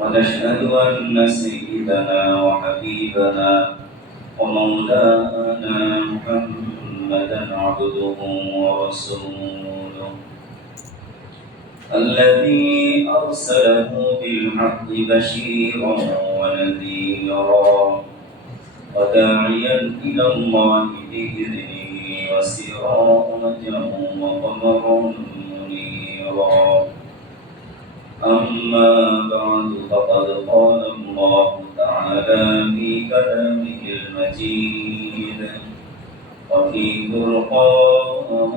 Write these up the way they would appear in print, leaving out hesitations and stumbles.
ونشهد أن سيدنا وحبيبنا ومولانا محمدا عبده ورسوله الذي أرسله بالحق بشيرا ونذيرا وداعيا إلى الله بإذنه وسراجا وقمرا منيرا أما بعد فقد قال الله تعالى في كلامه المجيد وفي فرقانه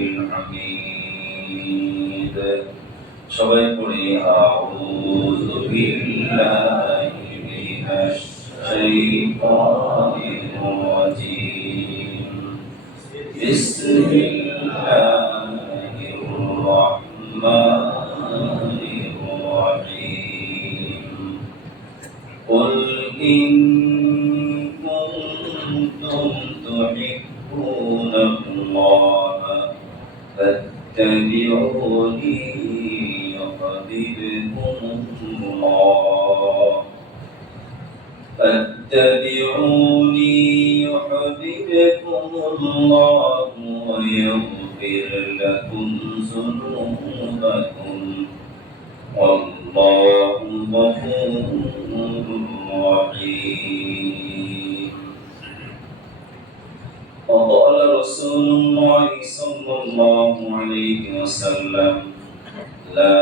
الحميد সবাই পড়ি আউযু বিল্লাহি মিনাশ শাইতানির রাজীম বিসমিল্লাহির রাহমানির রাহিম قل إن كنتم تحبون الله فاتبعوني يحببكم الله فاتبعوني يحببكم الله ويغفر لكم ذنوبكم والله غفور رحيم وقال رسول الله صلى الله عليه وسلم لا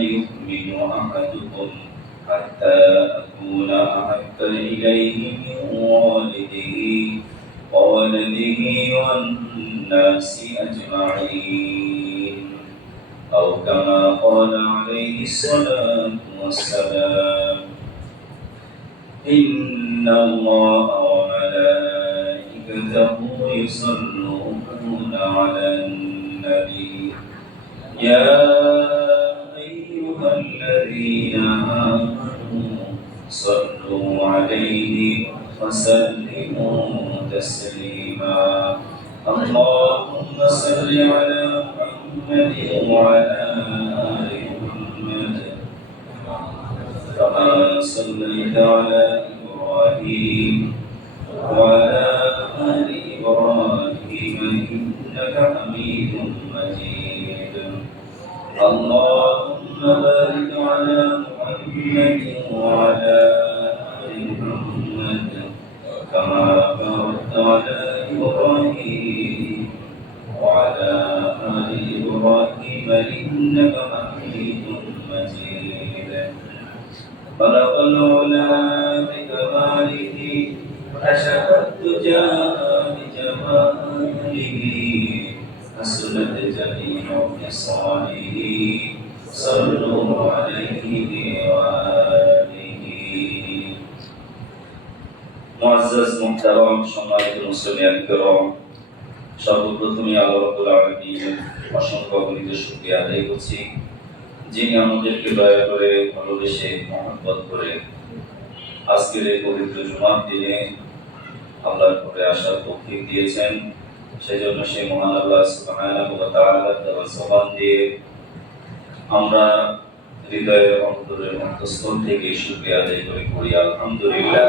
يؤمن أحدكم حتى أكون أحب إليه من والده وولده والناس أجمعين أو كما قال عليه الصلاة والسلام إن الله وملائكته يصلون على النبي يا أيها الذين آمنوا صلوا عليه وسلموا تسليما اللهم صل على محمد وعلى آل محمد كما صليت على إبراهيم وعلى آل إبراهيم إنك حميد مجيد اللهم بارك على محمد وعلى آل محمد كما باركت على إبراهيم وعلى آل إبراهيم إنك حميد مجيد خلق العلا بكماله كشف الدجى بجماله حسنت جميع خصاله صلوا عليه وآله মুআজ্জাজ মুহতারাম সম্মানিত মুসলিয়ান কিরাম সর্বপ্রথমে আল্লাহ রাব্বুল আলামিনের অসংখ্য অগণিত শুকরিয়া আদায় করছি যিনি আমাদেরকে দয়া করে ভালোবেসে মহব্বত করে আজকের এই পবিত্র জুমার দিনে আল্লাহর ঘরে আসার তৌফিক দিয়েছেন সেজন্য সেই মহান আল্লাহ সুবহানাহু ওয়া তাআলার দেওয়া জবান দিয়ে আমরা হৃদয়ের অন্তরের অন্তঃস্থল থেকে শুকরিয়া আদায় করে করি আলহামদুলিল্লাহ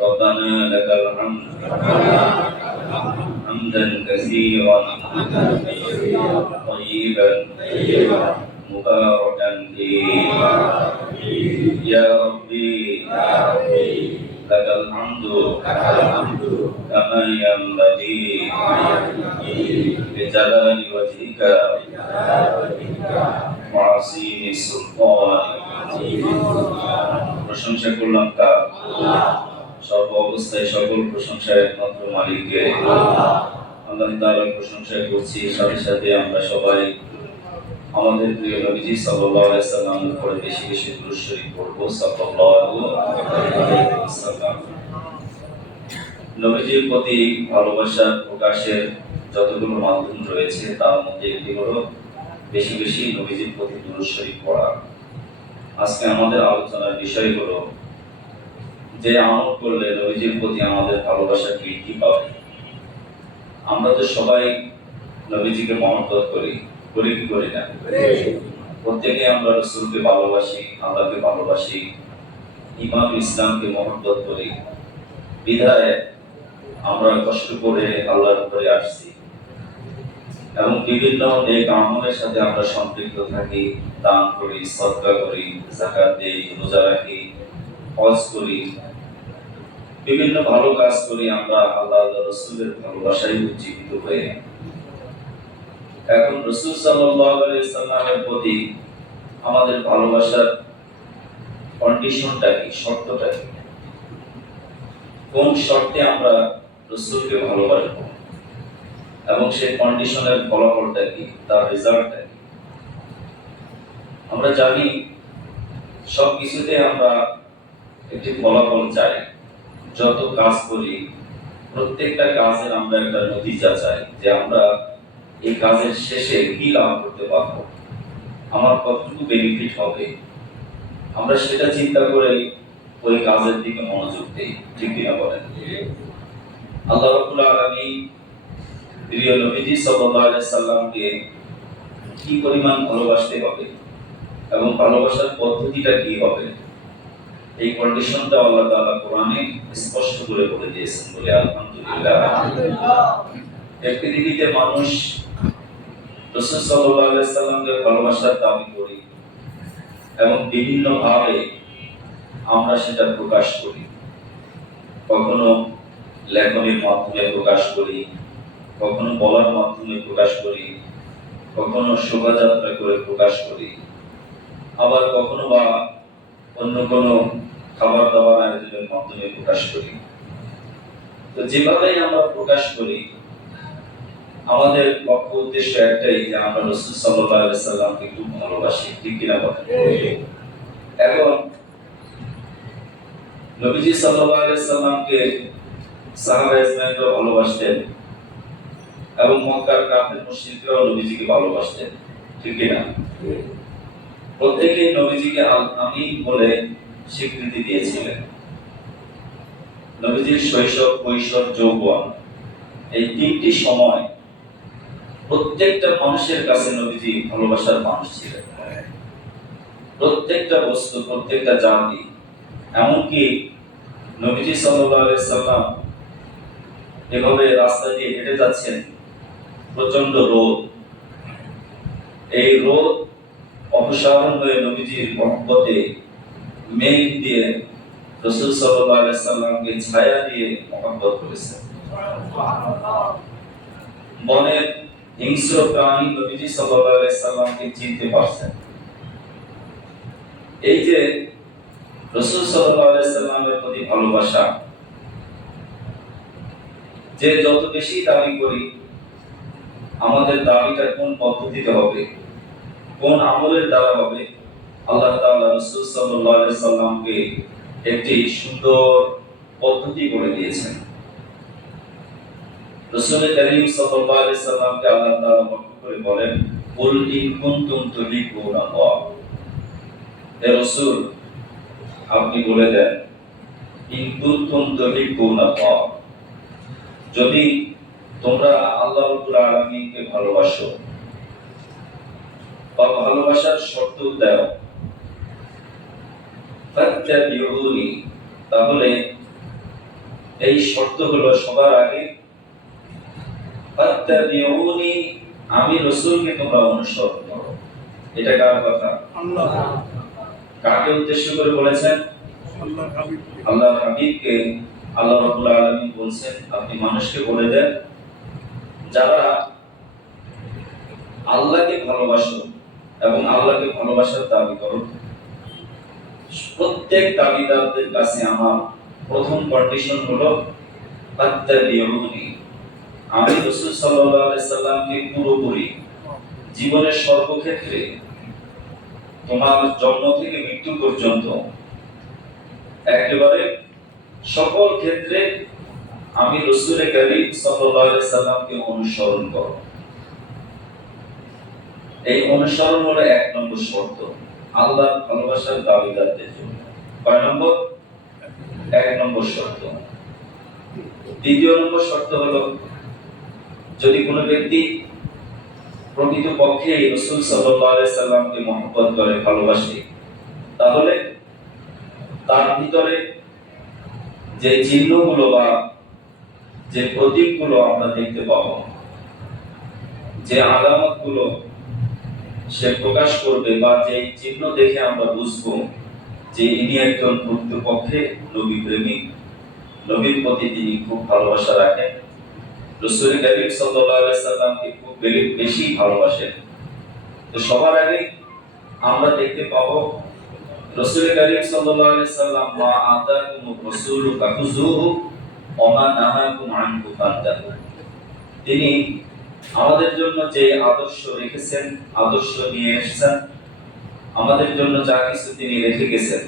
ربنا لك الحمد حمدا كثيرا طيبا مباركا فيه يا ربي لك الحمد كما ينبغي بجلال وجهك وعظيم سلطانك প্রশংসা করলাম তার সর্ব অবস্থায় সকল প্রশংসা একমাত্র মালিকের আল্লাহ তাআলার প্রশংসা করছি সাথে সাথে আমরা সবাই আমাদের প্রিয় নবীজি সাল্লাল্লাহু আলাইহি ওয়াসাল্লামের উপর বেশি বেশি দুরূদ শরীফ পড়ব সাল্লাল্লাহু আলাইহি ওয়াসাল্লাম নবীজির প্রতি ভালোবাসা প্রকাশের যতগুলো মাধ্যম রয়েছে তার মধ্যে একটি হলো বেশি বেশি নবীজির প্রতি দুরূদ শরীফ পড়া আজকে আমাদের আলোচনার বিষয় হলো যে আমল করলে নবীজির প্রতি আমাদের ভালোবাসা বৃদ্ধি পাবে আমরা তো সবাই নবীজিকে মহব্বত করি কি করি না প্রত্যেকে আমরা রাসূলকে ভালোবাসি, আল্লাহকে ভালোবাসি, ঈমান ইসলামকে মহব্বত করি। বিধায় আমরা কষ্ট করে আল্লাহর উপরে আসছি এবং বিভিন্ন নেক আমলের সাথে আমরা সম্পৃক্ত থাকি, দান করি, সদকা করি, যাকাত দেই, রোজা রাখি, হজ করি, বিভিন্ন ভালো কাজ করি। আমরা আল্লাহ রাসূলের ভালোবাসায় উজ্জীবিত হয়ে এখন রাসূল সাল্লাল্লাহু আলাইহি সাল্লামের প্রতি আমাদের ভালোবাসার কন্ডিশনটা কি, শর্তটা কি, কোন শর্তে আমরা রাসূলকে ভালোবাসবো এবং সেই কন্ডিশনের ফলাফলটা কি, তার রেজাল্টটা কি। আমরা জানি সব কিছুতে আমরা একটি ফলাফল চাই। যত কাজ করি প্রত্যেকটা কাজের আমরা একটা নতিজা চাই, যে আমরা এই কাজের শেষে কি লাভ করতে পারবো, আমার কতটুকু বেনিফিট হবে। আমরা সেটা চিন্তা করে ওই কাজের দিকে মনোযোগ দিই, ঠিক কিনা বলেন? আল্লাহ রাব্বুল আলামিন প্রিয় নবীজি সাল্লাল্লাহু আলাইহি সাল্লামকে কি পরিমাণ ভালোবাসতে হবে এবং ভালোবাসার পদ্ধতিটা কি হবে, এই কন্ডিশনটা আল্লাহ তাআলা কোরআনে স্পষ্ট করে বলে দিয়েছেন। বলে আলহামদুলিল্লাহ। এই পৃথিবীতে মানুষ রাসূল সাল্লাল্লাহু আলাইহি সাল্লামকে ভালোবাসার দাবি করি এবং বিভিন্ন ভাবে আমরা সেটা প্রকাশ করি। কখনো লেখনের মাধ্যমে প্রকাশ করি, কখনো বলার মাধ্যমে প্রকাশ করি, কখনো শোভাযাত্রা করে প্রকাশ করি, আবার কখনো বা অন্য কোনো খাবার দাবার আয়োজনের মাধ্যমে প্রকাশ করি। তো যেভাবেই আমরা প্রকাশ করি, আমাদের লক্ষ্য উদ্দেশ্য একটাই, যে আমরা রাসূল সাল্লাল্লাহু আলাইহি সাল্লামকে খুব ভালোবাসি, ঠিক কিনা বলেন? এখন নবীজি সাল্লাল্লাহু আলাইহি সাল্লামকে সাহাবায়ে ইসলামরা ভালোবাসতেন এবং মক্কার কাফির মুশরিকরাও নবীজিকে ভালোবাসতেন, ঠিক কিনা? প্রত্যেকেই নবীজিকে আমিন বলে স্বীকৃতি দিয়েছিলেন। নবীজির শৈশব, কৈশোর, যৌবন, এই তিনটি সময় প্রত্যেকটা মানুষের কাছে নবীজি ভালোবাসার মানুষ ছিলেন। প্রত্যেকটা বস্তু, প্রত্যেকটা জাতি, এমনকি নবীজি সাল্লাল্লাহু আলাইহি সাল্লাম এভাবে রাস্তা দিয়ে হেঁটে যাচ্ছেন, প্রচন্ড রোদ, এই রোদ অপসারণ হয়ে নবীজির মহব্বতে মেঘ দিয়ে রাসূল সাল্লাল্লাহু আলাইহি সাল্লামকে ছায়া দিয়ে মহব্বত করেছেন। বনের হিংস্র প্রাণী নবীজি সাল্লাল্লাহু আলাইহি সাল্লামকে চিনতে পারছেন। এই যে রাসূল সাল্লাল্লাহু আলাইহি সাল্লামের প্রতি ভালোবাসা, যে যত বেশি দাবি করি, আমাদের দাবিটা কোন পদ্ধতিতে হবে, কোন আমলের দ্বারা হবে, আল্লাহ তাআলা রাসূল সাল্লাল্লাহু আলাইহি সাল্লামকে একটি সুন্দর পদ্ধতি বলে দিয়েছেন। রাসূল করিম সাল্লাল্লাহু আলাইহি সাল্লামকে আল্লাহ তাআলা বর্ণনা করে বলেন, কুল ইন কুনতুম তুহিব্বুনাল্লাহ, হে রাসূল আপনি বলে দেন, ইন কুনতুম তুহিব্বুনাল্লাহ, যদি তোমরা আল্লাহ রাব্বুল আলামিনকে ভালোবাসো বা ভালোবাসার শর্ত দাও, ফাত্তাবিউনি, তাহলে এই শর্ত হলো সবার আগে ফাত্তাবিউনি, আমি রাসূলকে তোমরা অনুসরণ করো। এটা কার কথা? আল্লাহ। কাকে উদ্দেশ্য করে বলেছেন? আল্লাহর হাবিবকে। আল্লাহ রাব্বুল আলামিন বলেন, আপনি মানুষকে বলে দেন, যারা আল্লাহকে ভালোবাসো এবং আল্লাহকে ভালোবাসার দাবি করো, প্রত্যেক দাবিদারদের কাছে আমার প্রথম কন্ডিশন হলো ফাত্তাবিউনি, আমি রাসূল সাল্লাল্লাহু আলাইহি সাল্লামকে পুরোপুরি জীবনের সর্বক্ষেত্রে, তোমার জন্ম থেকে মৃত্যু পর্যন্ত একেবারে সকল ক্ষেত্রে আমি রাসূল করিম সাল্লাল্লাহু আলাইহি সাল্লামকে অনুসরণ করব। এই অনুসরণ হলো এক নম্বর শর্ত আল্লাহর ভালোবাসার দাবিদারদের জন্য। কয় নম্বর? এক নম্বর শর্ত। দ্বিতীয় নম্বর শর্ত হলো, যদি কোনো ব্যক্তি প্রকৃতপক্ষে রাসূল সাল্লাল্লাহু আলাইহি সাল্লামকে মহব্বত করে, ভালোবাসে, তাহলে তার ভিতরে যে চিহ্নগুলো বা যে প্রতীকগুলো আমরা দেখতে পাবো, যে আলামতগুলো সে প্রকাশ করবে বা যে চিহ্ন দেখে আমরা বুঝবো যে ইনি একজন প্রকৃতপক্ষে নবী প্রেমিক, নবীর প্রতি তিনি খুব ভালোবাসা রাখেন, রাসূল করিম সাল্লাল্লাহু আলাইহি সাল্লামকে খুব বেশি ভালোবাসেন। তো সবার আগে আমরা দেখতে পাবো রাসূল করিম সাল্লাল্লাহু আলাইহি সাল্লাম মা আতাকুমুর রাসূলু ফাখুযুহু ওয়া মা নাহাকুম আনহু ফান্তাহু। তিনি আমাদের জন্য যে আদর্শ রেখেছেন, আদর্শ নিয়ে এসেছেন, আমাদের জন্য যা কিছু তিনি রেখে গেছেন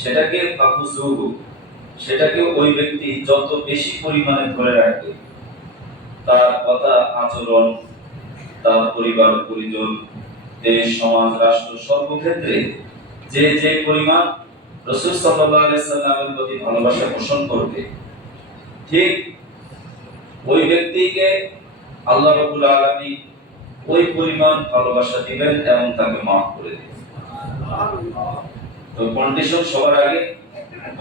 সেটাকে ফাখুযুহু, সেটাকে ওই ব্যক্তি যত বেশি পরিমাণে ধরে রাখবে, তার কথা আচরণ, তার পরিবার পরিজন, দেশ সমাজ রাষ্ট্র সর্বক্ষেত্রে যে যে পরিমাণ রাসূল সাল্লাল্লাহু আলাইহি সাল্লামের প্রতি ভালোবাসা পোষণ করবে, ঠিক ওই ব্যক্তিকে আল্লাহ রাব্বুল আলামিন ওই পরিমাণ ভালোবাসা দিবেন এবং তাকে মাফ করে দিবেন। তো কন্ডিশন সবার আগে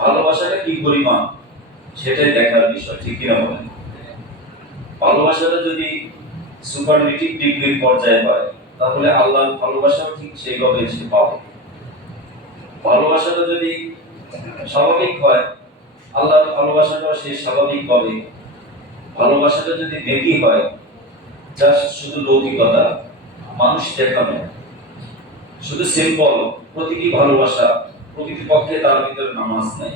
ভালোবাসাটা কি পরিমাণ সেটাই দেখার বিষয়, ঠিক কিনা বলেন? ভালোবাসাটা যদি সুপারলেটিভ ডিগ্রির পর্যায়ে হয় তাহলে আল্লাহর ভালোবাসাও ঠিক সেইভাবে সে পাবে। ভালোবাসাটা যদি স্বাভাবিক হয় আল্লাহর ভালোবাসাটাও সে স্বাভাবিক পাবে। ভালোবাসাটা যদি নেকি হয়, জাস্ট শুধু লৌকিকতা, মানুষ দেখানো, শুধু সিম্পল প্রতীকী ভালোবাসা, প্রকৃতপক্ষে তার ভিতরে নামাজ নাই,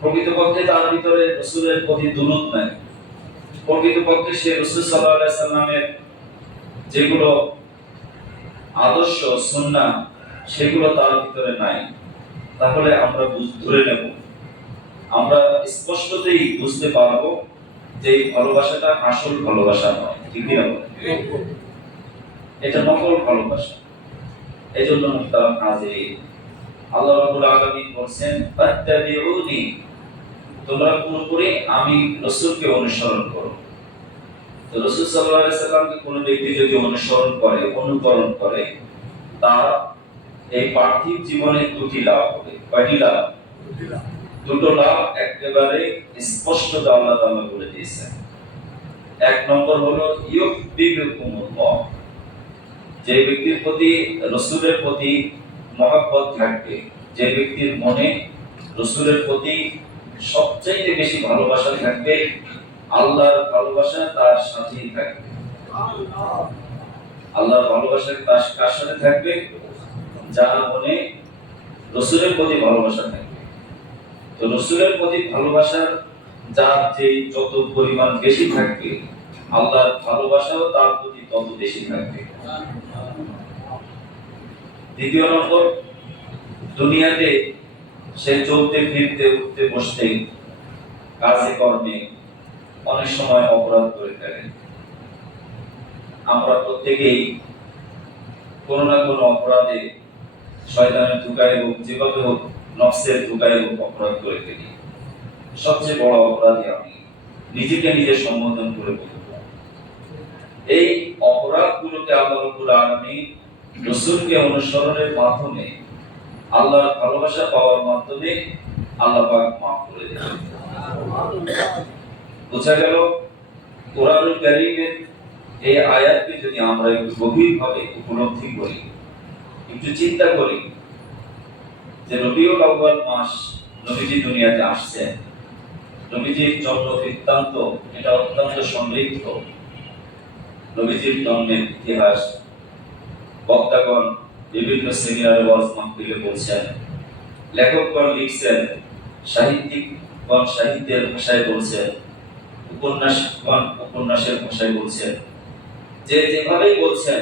প্রকৃতপক্ষে তার ভিতরে রাসূলের প্রতি দুরূদ নাই, প্রকৃতপক্ষে সে রাসূল সাল্লাল্লাহু আলাইহি সাল্লামের যেগুলো আদর্শ সুন্নাহ সেগুলো তার ভিতরে নাই, তাহলে আমরা ধরে নেব, আমরা স্পষ্টতই বুঝতে পারবো যে এই ভালোবাসাটা আসল ভালোবাসা নয়, ঠিক না? এটা নকল ভালোবাসা। এজন্য মুহতারাম হাজিরিন, আল্লাহ রাব্বুল আলামিন বলেন ফাত্তাবিউনি, তোমরা পুরোপুরি আমি রাসূলকে অনুসরণ করো। তো রাসূল সাল্লাল্লাহু আলাইহি সাল্লামকে কোন ব্যক্তি যদি অনুসরণ করে, অনুকরণ করে, তার এই পার্থিব জীবনে দুটি লাভ হবে। কয়টি লাভ? দুটো লাভ একেবারে স্পষ্ট আল্লাহ তাআলা বলে দিয়েছেন। এক নম্বর হলো ইউহিব্বুকুমুল্লাহ, যে ব্যক্তির প্রতি রাসূলের প্রতি মহব্বত থাকবে, যে ব্যক্তির মনে রাসূলের প্রতি সবচেয়ে বেশি ভালোবাসা থাকবে, আল্লাহর ভালোবাসা তার সাথেই থাকবে। আল্লাহর ভালোবাসা তার কার সাথে থাকবে? যার মনে রাসূলের প্রতি ভালোবাসা থাকবে। তো রাসূলের প্রতি ভালোবাসার যার যে যত পরিমাণ বেশি থাকবে, আল্লাহর ভালোবাসাও তার প্রতি তত বেশি থাকবে। দ্বিতীয় নম্বর, দুনিয়াতে সে চলতে ফিরতে উঠতে বসতে কাজে কর্মে অনেক সময় অপরাধ করে ফেলে। আমরা প্রত্যেকেই কোনো না কোনো অপরাধে শয়তানের ধোঁকায় হোক, যেভাবে হোক, নফসের ধোঁকায় হোক অপরাধ করে ফেলি। সবচেয়ে বড় অপরাধী আমি, নিজেকে নিজে সম্বোধন করে বলব। এই অপরাধগুলোকে আল্লাহ রাব্বুল আলামিন রাসূলকে অনুসরণের মাধ্যমে, আল্লাহর ভালোবাসা পাওয়ার মাধ্যমে আল্লাহ পাক মাফ করে দেন। বোঝা গেল কোরআনুল কারীমের এই আয়াতকে যদি আমরা একটু গভীরভাবে উপলব্ধি করি, একটু চিন্তা করি যে রবিউল আউয়াল মাস নবীজি দুনিয়াতে আসছেন, নবীজির জন্ম বৃত্তান্ত এটা অত্যন্ত সমৃদ্ধ। নবীজির জন্মের ইতিহাস বক্তাগণ বিভিন্ন সেমিনারে ওয়াজ মাহফিলে বলছেন, লেখকগণ লিখছেন, সাহিত্যিকগণ সাহিত্যের ভাষায় বলছেন, উপন্যাসকগণ উপন্যাসের ভাষায় বলছেন। যে যেভাবেই বলছেন,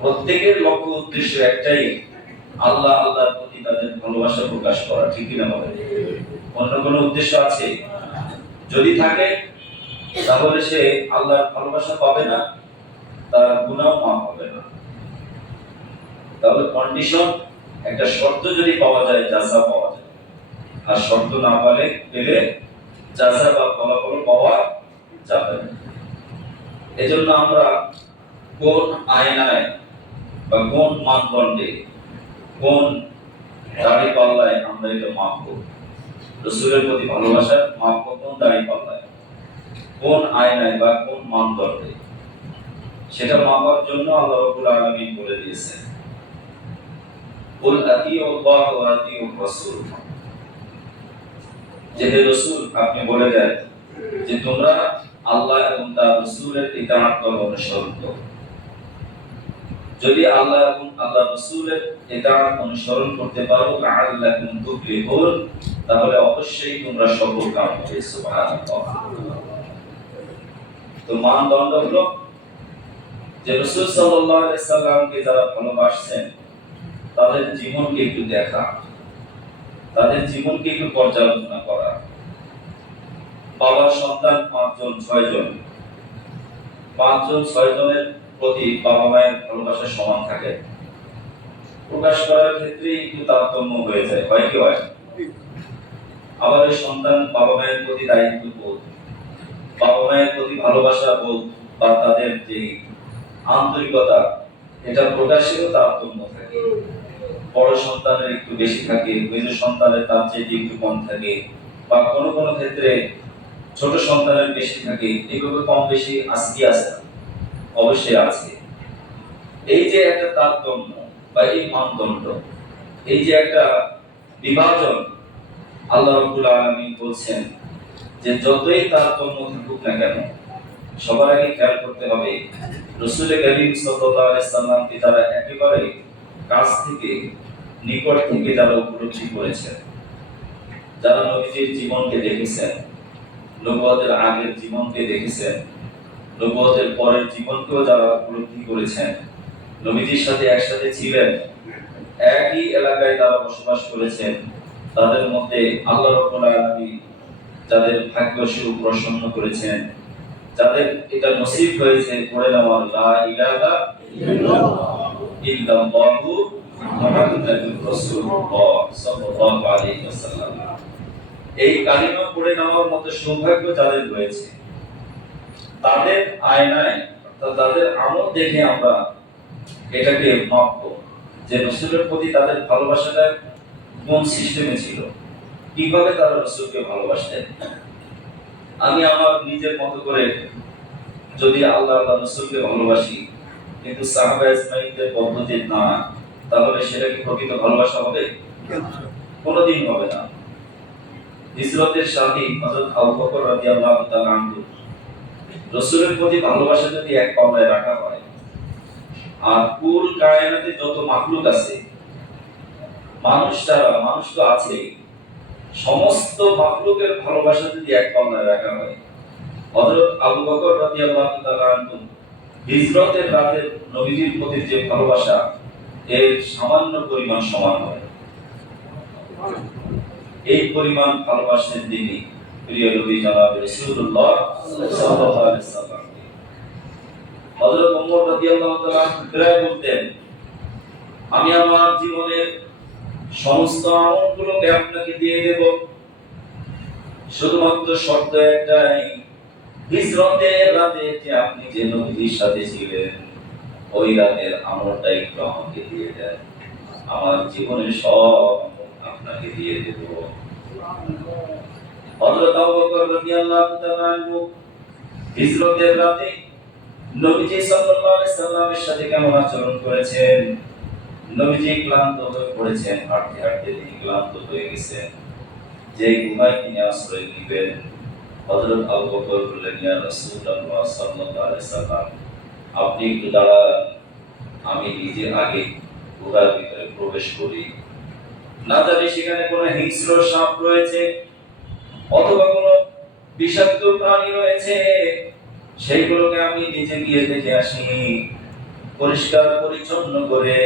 প্রত্যেকের লক্ষ্য উদ্দেশ্য একটাই, আল্লাহ আল্লাহর প্রতি তাদের ভালোবাসা প্রকাশ করা, ঠিক কিনা বলেন? অন্য কোনো উদ্দেশ্য আছে? যদি থাকে তাহলে সে আল্লাহর ভালোবাসা পাবে না, তার গুনাহ মাফ হবে না। তাহলে কন্ডিশন, একটা শর্ত যদি পাওয়া যায় জাযা পাওয়া যায়, আর শর্ত না পেলে জাযা বা ফলাফল পাওয়া যাবে না। এজন্য আমরা কোন আয়নায় বা কোন মানদণ্ডে, কোন দাড়ি পাল্লায় আমরা এটা মাপবো? রাসূলের প্রতি ভালোবাসার মাপবো কোন দাড়ি পাল্লায়, কোন আয়নায় বা কোন মানদণ্ডে? সেটা মাপার জন্য আল্লাহ রাব্বুল আলামিন বলে দিয়েছেন, কুল আতিউল্লাহ ওয়া আতিউর রাসূল, যে হে রাসূল আপনি বলে দেন যে তোমরা আল্লাহ এবং তার রাসূলের ইতাআত করো, অনুসরণ করো। যদি আল্লাহ এবং আল্লাহর রাসূলের ইতাআত অনুসরণ করতে পারো, লাআল্লাকুম তুফলিহুন, তাহলে অবশ্যই তোমরা সফল কাম হবে। সুবহানাল্লাহ। তো মানদণ্ড হলো যে রাসূল সাল্লাল্লাহু আলাইহি সাল্লামকে যারা ভালোবাসছেন তাদের জীবনকে একটু দেখা, তাদের জীবনকে একটু পর্যালোচনা করা। বাবার সন্তান 5 জন 6 জন, 5 জন 6 জনের প্রতি বাবা মায়ের ভালোবাসা সমান থাকে, প্রকাশ করার ক্ষেত্রে একটু তারতম্য হয়ে যায়, হয় কি হয়? আবার এই সন্তান বাবা মায়ের প্রতি দায়িত্ববোধ, বাবা মায়ের প্রতি ভালোবাসা বোধ বা তাদের যে আন্তরিকতা, এটা প্রকাশেও তারতম্য থাকে। বড় সন্তানের একটু বেশি থাকে, মেজ সন্তানের তার চেয়ে একটু কম থাকে, বা কোনো কোনো ক্ষেত্রে ছোট সন্তানের বেশি থাকে। এইভাবে কম বেশি আছে না? অবশ্যই আছে। এই যে একটা তারতম্য বা এই মানদণ্ড, এই যে একটা বিভাজন, আল্লাহ রাব্বুল আলামিন বলছেন যে যতই তারতম্য থাকুক না কেন, সবার আগে খেয়াল করতে হবে রাসূল করিম সাল্লাল্লাহু আলাইহি সাল্লামকে যারা একেবারে কাছ থেকে, নিকট থেকে যারা উপলব্ধি করেছেন, যারা নবীজির জীবনকে দেখেছেন, নবুয়তের আগের জীবনকে দেখেছেন, নবুয়তের পরের জীবনকেও যারা উপলব্ধি করেছেন, নবীজির সাথে একসাথে ছিলেন, একই এলাকায় যারা বসবাস করেছেন, তাদের মধ্যে আল্লাহ রাব্বুল আলামিন যাদের ভাগ্য সুপ্রসন্ন করেছেন, যাদের এটা নসিব হয়েছে পড়ে নেওয়া লা ইলাহা ইল্লাল্লাহু মুহাম্মাদুর রাসূলুল্লাহ সাল্লাল্লাহু আলাইহি ওয়াসাল্লাম, এই কালিমা পড়ে নেওয়ার মতো সৌভাগ্য যাদের রয়েছে, তাদের আয়নায় তাদের আমল দেখে আমরা এটাকে মাপবো যে রাসূলের প্রতি তাদের ভালোবাসাটা কোন সিস্টেমে ছিল, কিভাবে তারা রাসূলকে ভালোবাসতেন। আমি আমার নিজের মতো করে যদি আল্লাহ রাসূলকে ভালোবাসি কিন্তু সাহাবা ইসমাইলদের পদ্ধতি না, তাহলে সেটা কি প্রকৃত ভালোবাসা হবে? কোনোদিন হবে না। হিজরতের সাথী হযরত আবু বকর রাদিয়াল্লাহু তাআলা আনহু, রাসূলের প্রতি ভালোবাসা যদি এক পাল্লায় রাখা হয়, আর কুল কায়নাতে যত মাখলুক আছে, মানুষ তো আছে, সমস্ত মাখলুকের ভালোবাসা যদি এক পাল্লায় রাখা হয়, হযরত আবু বকর রাদিয়াল্লাহু তাআলা আনহু হিজরতের রাতে নবীজির প্রতি যে ভালোবাসা, এর সামান্য পরিমাণ সমান হয়। এই পরিমাণ ভালোবাসেন তিনি প্রিয় নবী জনাব রাসূলুল্লাহ সাল্লাল্লাহু আলাইহি ওয়াসাল্লাম। হযরত ওমর রাদিয়াল্লাহু তাআলা প্রায় বলতেন, আমি আমার জীবনের সমস্ত আমলগুলোকে আপনাকে দিয়ে দেব, শুধুমাত্র শর্ত একটাই, হিজরতের রাতে যে আপনি যে নবীর সাথে ছিলেন, ওই রাতের আমলটা একটু আমাকে দিয়ে দেন, আমার জীবনের সব আপনাকে দিয়ে দেব। হযরত আবু বকর রাদিয়াল্লাহু তাআলা আনহু হিজরতের রাতে নবীজি সাল্লাল্লাহু আলাইহি সাল্লামের সাথে কেমন আচরণ করেছেন। নবীজি ক্লান্ত হয়ে পড়েছেন, হাঁটতে হাঁটতে তিনি ক্লান্ত হয়ে গেছেন, যে গুহায় তিনি আশ্রয় নিবেন। হযরত আবু বকর বললেন, ইয়া রাসূলুল্লাহ সাল্লাল্লাহু আলাইহি সাল্লাম, আপনি একটু দাঁড়ান, আমি নিজে আগে গুহার ভিতরে প্রবেশ করি, না জানি সেখানে কোনো হিংস্র সাপ রয়েছে অথবা কোনো বিষাক্ত প্রাণী রয়েছে, সেইগুলোকে আমি নিজে গিয়ে দেখে আসি, পরিষ্কার পরিচ্ছন্ন করে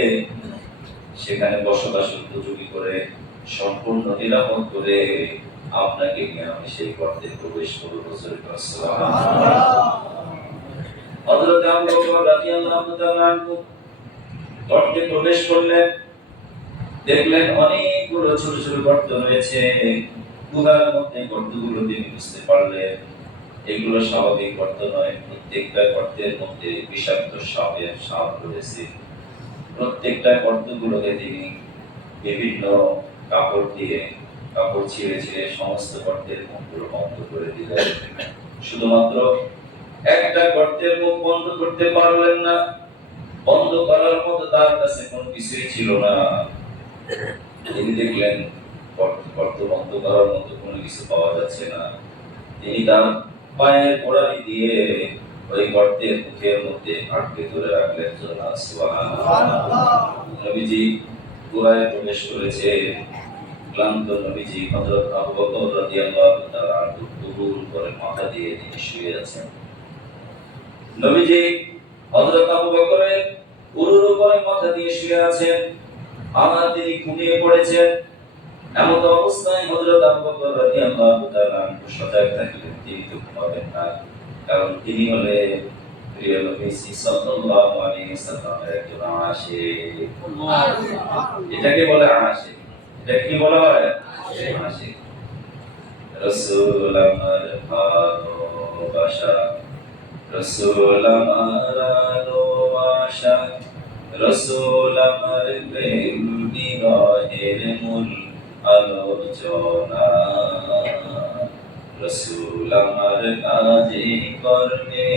সেখানে বসবাস উপযোগী করে সম্পূর্ণ নিরাপদ করে আপনাকে নিয়ে আমি সেই গর্তে প্রবেশ করব। সুবহানাল্লাহ। হযরত আবু বকর রাদিয়াল্লাহু তাআলা আনহু গর্তে প্রবেশ করলেন, দেখলেন অনেকগুলো ছোট ছোট গর্ত রয়েছে। গুহার মধ্যে গর্তগুলো তিনি বুঝতে পারলেন এগুলো স্বাভাবিক গর্ত নয়, প্রত্যেকটা গর্তের মধ্যে বিষাক্ত সাপ রয়েছে। প্রত্যেকটা গর্তগুলোকে তিনি বিভিন্ন কাপড় ছিঁড়ে ছিঁড়ে সমস্ত গর্তের মুখগুলো বন্ধ করে দিলেন। শুধুমাত্র একটা গর্তের মুখ বন্ধ করতে পারলেন না, বন্ধ করার মতো তার কাছে কোনো কিছুই ছিল না। তিনি দেখলেন গর্ত বন্ধ করার মতো কোনো কিছু পাওয়া যাচ্ছে না। তিনি তার পায়ের গোড়ালি দিয়ে ওই গর্তের মুখের মধ্যে আটকে ধরে রাখলেন। সুবহানাল্লাহ। নবীজি গুহায় প্রবেশ করেছে। ক্লান্ত নবীজি হযরত আবু বকর রাদিয়াল্লাহু তাআলা আনহু দুবুর করে মাথা দিয়ে তিনি শুয়ে আছেন। নবীজি হযরত আবু বকরের উরুর উপরে মাথা দিয়ে শুয়ে আছেন, আর তিনি ঘুমিয়ে পড়েছেন। এমন অবস্থায় হযরত আবু বকর রাদিয়াল্লাহু তাআলা আনহু সজাগ থাকলেন, তিনি তো ঘুমাবেন না, কারণ তিনি হলেন প্রিয় নবী সাল্লাল্লাহু আলাইহি ওয়াসাল্লামের একজন আশিক। এটাকে বলে আশিক। এটা কি বলা হয়? আশিক। রাসূল আমার ভালোবাসা, রাসূল আমার আশা, রাসূল আমার প্রেম বিরহের মূল আলোচনা, রাসূল আমার কাজে কর্মে